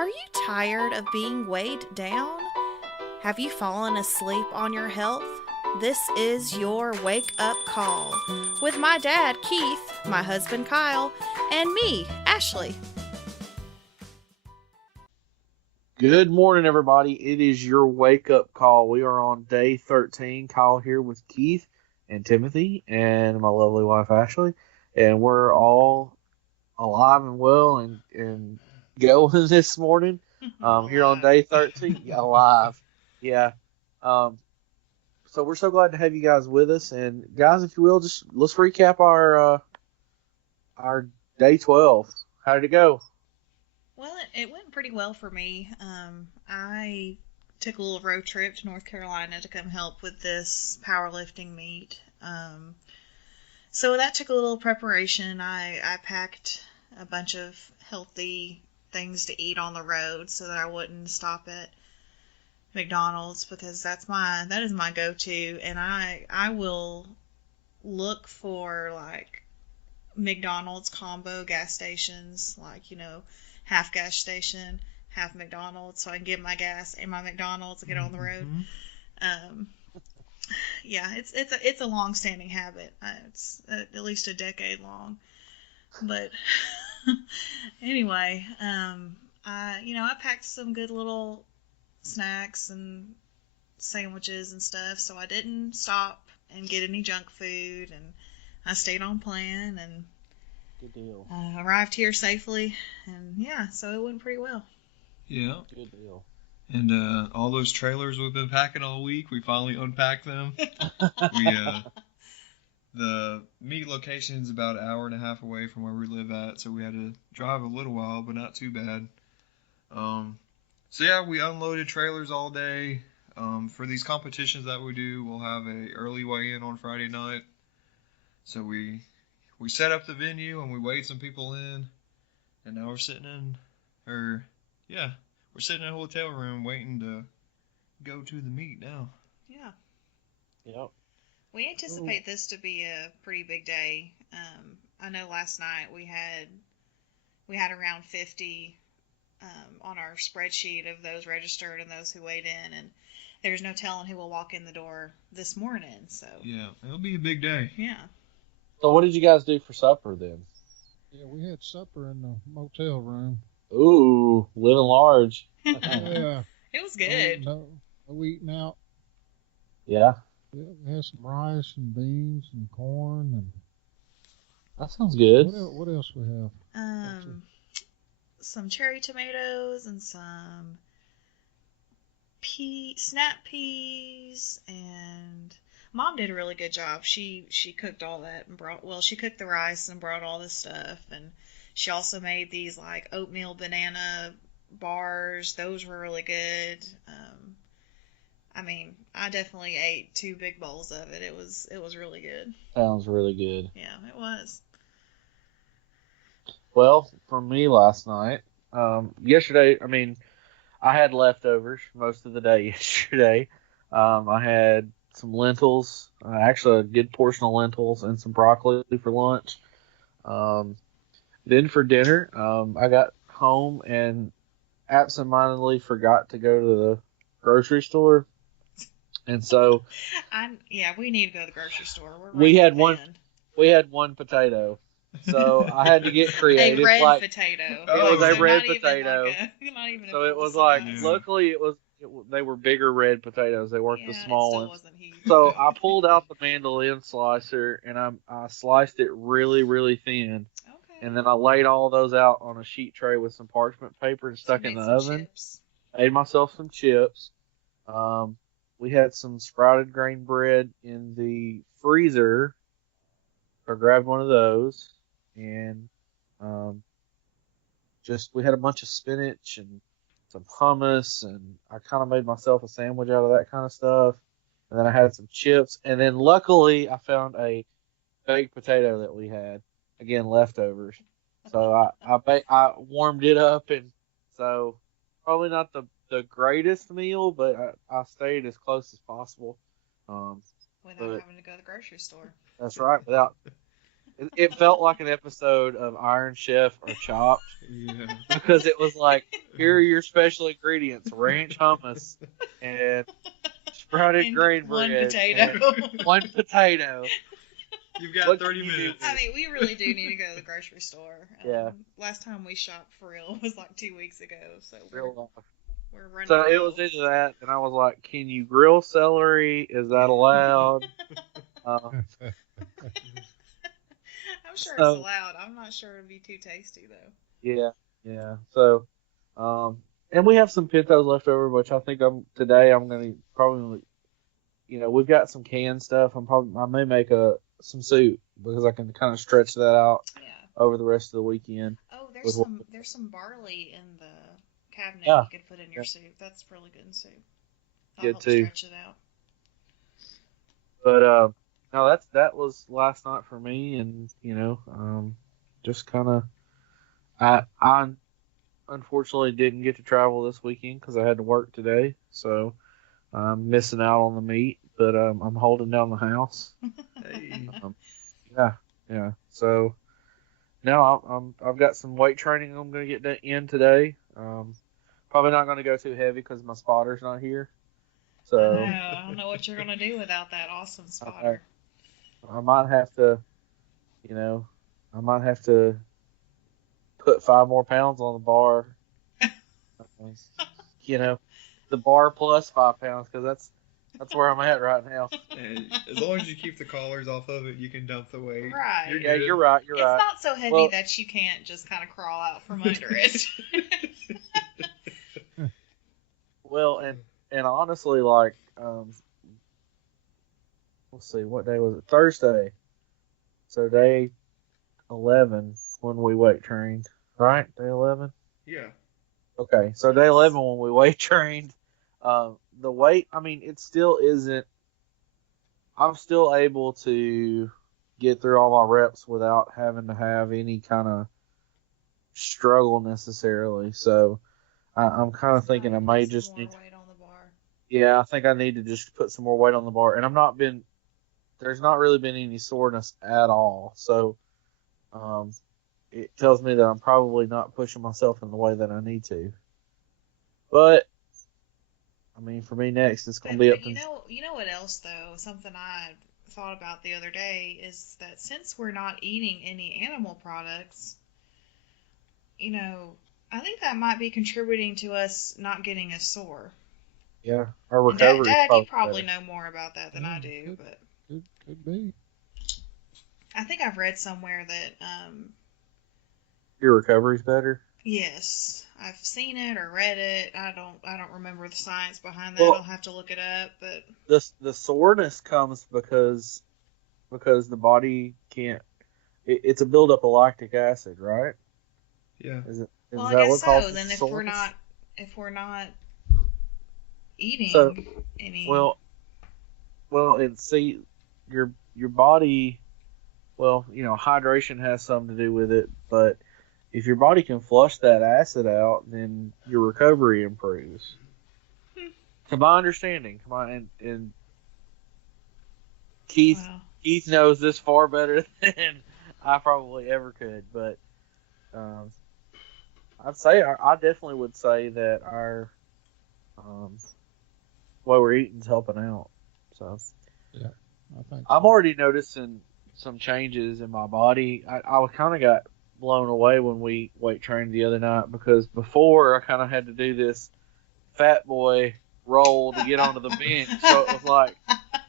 Are you tired of being weighed down? Have you fallen asleep on your health? This is your wake up call with my dad, Keith, my husband, Kyle, and me, Ashley. Good morning, everybody. It is your wake up call. We are on day 13. Kyle here with Keith and Timothy and my lovely wife, Ashley. And we're all alive and well and going this morning here on day 13. Yeah, alive. Yeah. Um, so we're so glad to have you guys with us. And guys, if you will, just let's recap our day 12. How did it go? Well, it went pretty well for me. I took a little road trip to North Carolina to come help with this powerlifting meet. So that took a little preparation. I packed a bunch of healthy things to eat on the road so that I wouldn't stop at McDonald's because that is my go-to, and I will look for like McDonald's combo gas stations, like half gas station, half McDonald's, so I can get my gas and my McDonald's and get on the road. Um, yeah, it's a long-standing habit. It's at least a decade long. But anyway, I packed some good little snacks and sandwiches and stuff, so I didn't stop and get any junk food, and I stayed on plan and Good deal. arrived here safely, and yeah, so it went pretty well. Yeah. Good deal. And all those trailers we've been packing all week, we finally unpacked them. The meet location is about an hour and a half away from where we live at, so we had to drive a little while, but not too bad. So yeah, we unloaded trailers all day. For these competitions that we do, we'll have a early weigh-in on Friday night. So we set up the venue and we weighed some people in, and now we're sitting in a hotel room waiting to go to the meet now. Yeah. Yep. We anticipate this to be a pretty big day. I know last night we had around 50 on our spreadsheet of those registered and those who weighed in, and there's no telling who will walk in the door this morning. So Yeah, it'll be a big day. yeah. So what did you guys do for supper then? Yeah, we had supper in the motel room. Ooh, living large. Yeah. It was good. No eating out. Yeah, Yeah, we had some rice and beans and corn and that sounds good. what else we have? Some cherry tomatoes and some snap peas, and Mom did a really good job. She cooked all that and she cooked the rice and brought all this stuff, and she also made these like oatmeal banana bars. Those were really good. I definitely ate 2 big bowls of it. It was really good. Sounds really good. Yeah, it was. Well, for me last night, yesterday, I had leftovers most of the day yesterday. I had some lentils, actually a good portion of lentils and some broccoli for lunch. Then for dinner, I got home and absentmindedly forgot to go to the grocery store. And so we need to go to the grocery store. we had one potato. So I had to get creative. A red like, potato. It was a red potato. Not even So it was full like, size. luckily they were bigger red potatoes. They weren't the small it still ones. wasn't huge. So I pulled out the mandolin slicer and I sliced it really, really thin. Okay. And then I laid all those out on a sheet tray with some parchment paper and stuck it in the oven. Chips. Made myself some chips. We had some sprouted grain bread in the freezer. I grabbed one of those, and we had a bunch of spinach and some hummus, and I kind of made myself a sandwich out of that kind of stuff. And then I had some chips, and then luckily I found a baked potato that we had, again leftovers. So I warmed it up, and so probably not the greatest meal, but I stayed as close as possible. Without having to go to the grocery store. That's right, without It felt like an episode of Iron Chef or Chopped Yeah. because it was like, here are your special ingredients: ranch hummus and sprouted And grain one bread potato. and one potato. You've got What 30 can you do? minutes. I mean, we really do need to go to the grocery store. Yeah. Last time we shopped for real was like 2 weeks ago, so Real life. we're running So it low. was either that, and I was like, can you grill celery? Is that allowed? I'm sure it's So- allowed. I'm not sure it'd be too tasty though. yeah. So, and we have some pintos left over, which I think I'm gonna probably, we've got some canned stuff. I may make some soup because I can kind of stretch that out Yeah. over the rest of the weekend. Oh, With what- there's some barley in the cabinet Yeah. you could put in your Yeah. soup. That's really good in soup. Good Help too. stretch it out. But no, that was last night for me, and just kind of I unfortunately didn't get to travel this weekend because I had to work today, so I'm missing out on the meet. But I'm holding down the house. Hey. Yeah. So now I've got some weight training I'm gonna get in today. Probably not gonna go too heavy because my spotter's not here. So I don't know what you're gonna do without that awesome spotter. I might have to, put 5 more pounds on the bar. The bar plus 5 pounds because that's where I'm at right now. And as long as you keep the collars off of it, you can dump the weight. Right. Yeah, good. you're right. It's not so heavy Well- that you can't just kind of crawl out from under it. Well, and honestly, like, let's see, what day was it? Thursday. So day 11 when we weight trained, right? Day 11. Yeah. Okay, so day 11 when we weight trained, the weight, I mean, it still isn't. I'm still able to get through all my reps without having to have any kind of struggle necessarily. So I'm kind of thinking I may Some just more need. weight on the bar. Yeah, I think I need to just put some more weight on the bar, and there's not really been any soreness at all. So, it tells me that I'm probably not pushing myself in the way that I need to. But, I mean, for me next, it's going to be up to. You know what else though? Something I thought about the other day is that since we're not eating any animal products, I think that might be contributing to us not getting as sore. Yeah, our And Dad, recovery. you probably know more about that than I Yeah, do, but Could be. I think I've read somewhere that Your recovery's better. yes, I've seen it or read it. I don't remember the science behind that. Well- I'll have to look it up, but The soreness comes because the body can't. It's a buildup of lactic acid, right? Yeah. Is well, I that guess what so. causes Then soreness? if we're not eating So, any Well, and see, your body. Well, hydration has something to do with it, but if your body can flush that acid out, then your recovery improves. To my understanding, and Keith well, Keith knows this far better than I probably ever could, but I definitely would say that our way we're eating is helping out. So I think I'm so. already noticing some changes in my body. I kind of got blown away when we weight trained the other night because before I kind of had to do this fat boy roll to get onto the bench. So it was like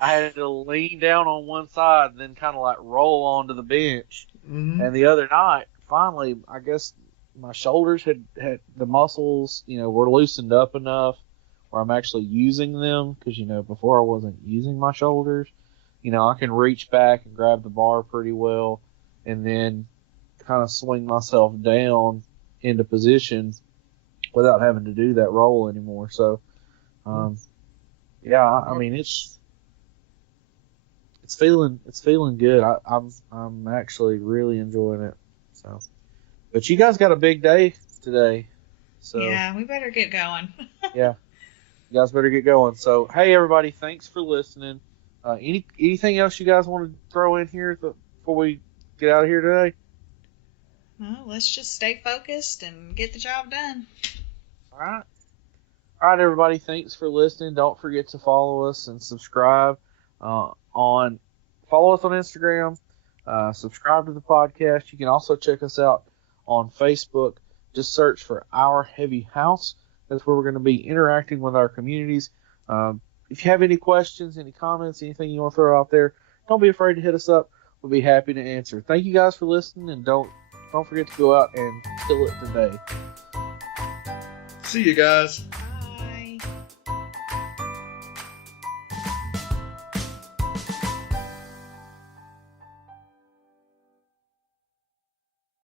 I had to lean down on one side and then kind of like roll onto the bench. Mm-hmm. And the other night, finally, I guess my shoulders had the muscles, were loosened up enough where I'm actually using them because, before I wasn't using my shoulders. I can reach back and grab the bar pretty well and then kind of swing myself down into position without having to do that roll anymore. So, I mean, it's feeling good. I'm actually really enjoying it. So, but you guys got a big day today. So yeah, we better get going. yeah, you guys better get going. So, hey everybody, thanks for listening. Anything else you guys want to throw in here before we get out of here today? Well, let's just stay focused and get the job done. All right. All right, everybody. Thanks for listening. Don't forget to follow us and subscribe follow us on Instagram. Subscribe to the podcast. You can also check us out on Facebook. Just search for Our Heavy House. That's where we're going to be interacting with our communities. If you have any questions, any comments, anything you want to throw out there, don't be afraid to hit us up. We'll be happy to answer. Thank you guys for listening, and don't forget to go out and kill it today. See you guys.